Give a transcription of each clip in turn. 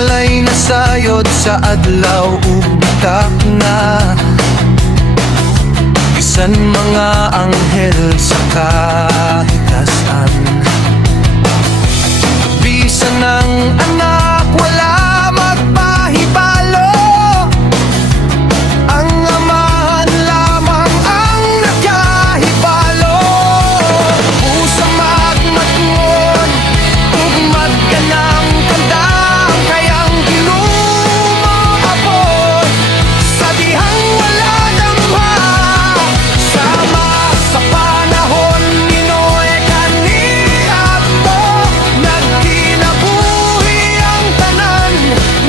Walay nasayod sa adlaw ug bitak na bisan mga anghel sa kahitasan. Bisan ang anak wala magpahibalo, ang amahan lamang ang nakahibalo. Usa magmatngon ug magkanang kanda kayang ginumaabot sa dihang wala damha. Sama sa panahon ni Noe kaniadto, nagkinabuhi ang tanan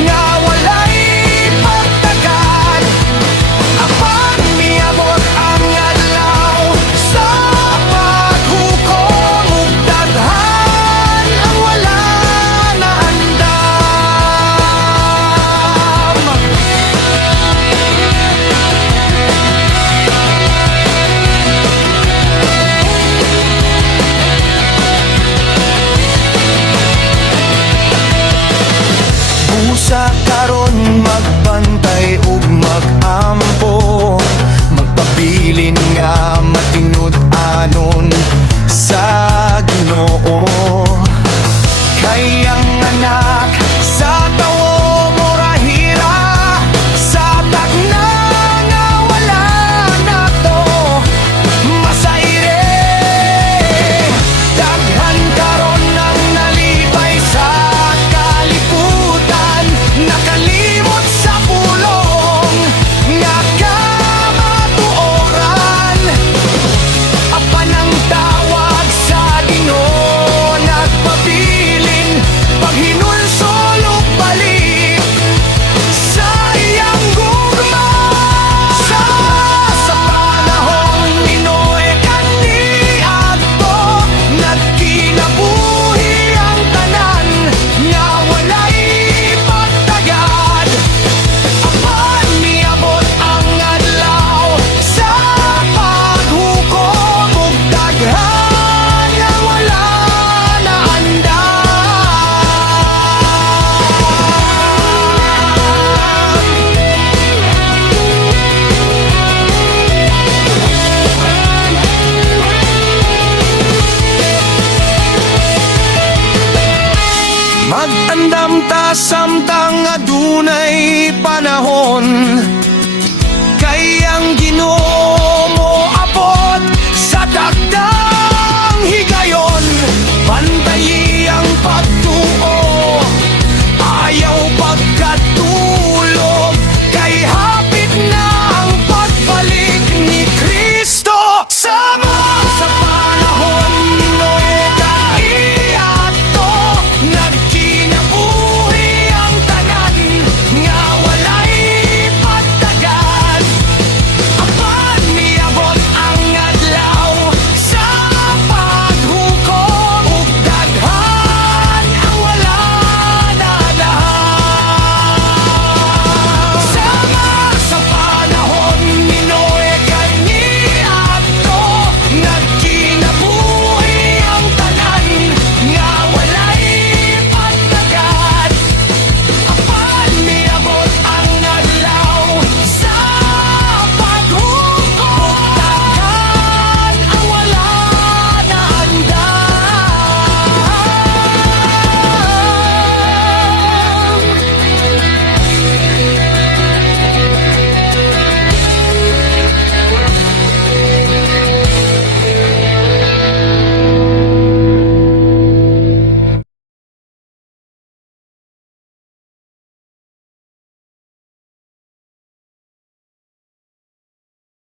nga walay pagtagad. Apan miabot ang adlaw sa paghukom ug daghan ang wala naandam. Busa karon magbantay ug magampo, magpabilin nga matinud-anon sa Ginoo. Kay ang anak sa tawo murahira sa tagna nga wala nato masaire. Daghan karon ang nalipay sa kalibutan, nakalimot sa pulong nga kamatuoran. Apan ang tawag sa Ginoo nagpabilin, paghinulsol ug balik sa iyang gugma. Sa panahon ni Noe kaniadto, nagkinabuhi ang tanan nga walay pagtagad. Apan miabot ang adlaw sa paghukom ug daghan nga wala naandam. Mag-andam ta samtang adunay